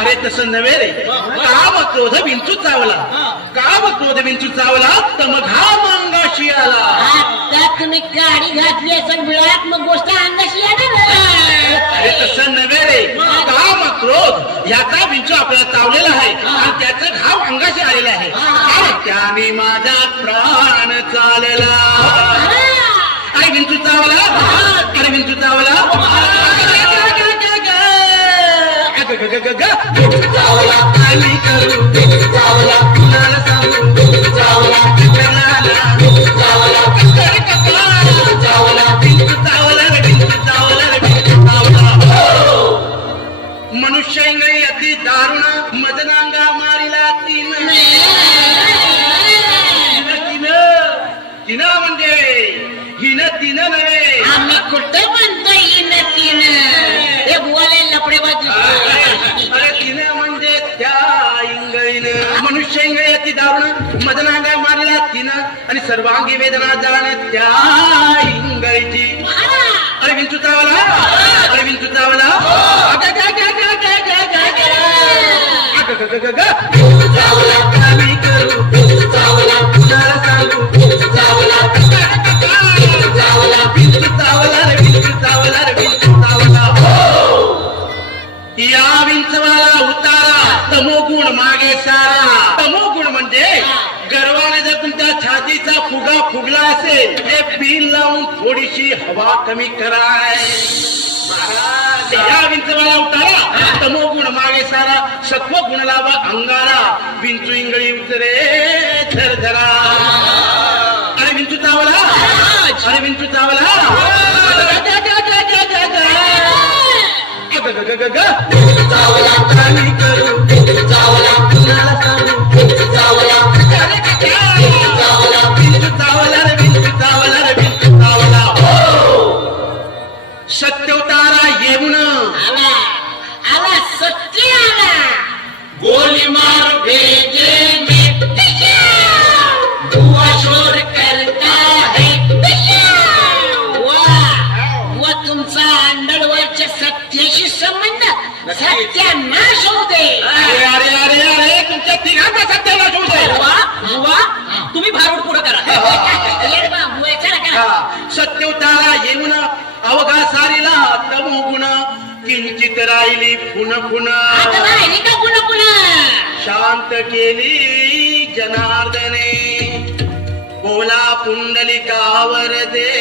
अरे तसं नव्हे रे, काम क्रोध विंचू चावला, काम क्रोध विंचू चावला तर मग हा अंगाशी आला. आता तुम्ही गाडी घातली असेल बिळात, मग गोष्ट अंगाशी येणार. अरे तसं नव्हे रे, काम क्रोध याचा विंचू आपल्याला चावलेला आहे आणि त्याचा घाव अंगाशी आलेला आहे आणि त्याने माझा प्राण चालला. अरे विंचू चावला, अरे विंचू चावला, आणि करू कुणाला सांगू मनुष्य इंगळी अति दारुण मदनांगा मारिला तीन. तिन म्हणजे हिन तिन नव्हे. आम्ही कुठं म्हणतो हिन तीन, हे बोले लपडे बाजू. अरे तिन म्हणजे त्या इंगळीनं. मनुष्य इंगळी अति दारुण मदनांगा मारिला तीन आणि सर्वांगी वेदना जाण त्या इंगळीची. अरे विंचू चावला, अरे विंचू चावला, आम्ही करू कुणाला सांगू विंचू चावला रे, विंचू चावला रे, विंचू चावला. या विंचवाला उतारा तमोगुण मागे सारा. तमोगुण म्हणजे गर्वाने जर तुमच्या छातीचा फुगा फुगला असेल, हे पिन लावून थोडीशी हवा कमी कराय. या विंचवाला उतारा तमोगुण मागे सारा, सत्व गुण लावा अंगारा, विंचू इंगळी उतरे झरझरा. अरे विंचू चावला, अरे विंचू चावला, आम्ही करू कुणाला सांगू विंचू चावला रे, विंचू चावला रे, विंचू चावला. सत्य उतारा येऊन आला आला, सत्य आला. गोली मार भेजे में धुआ शोर करता है. वा तुमचा अंडरवर्ल्डच्या सत्याशी संबंध सत्यानाश होऊ दे. अरे अरे अरे अरे तुमच्या तिघांचा सत्यानाश होऊ दे. बुवा तुम्ही भारूड पुढं करा. ये बा बुवा, चला करा. सत्य उतारा येऊन अवघा सारीला तमोगुण किंचित राहिली पुन आता राहिली का पुन्हा पुन्हा. शांत केली जनार्दने, बोला पुंडलिकावर दे.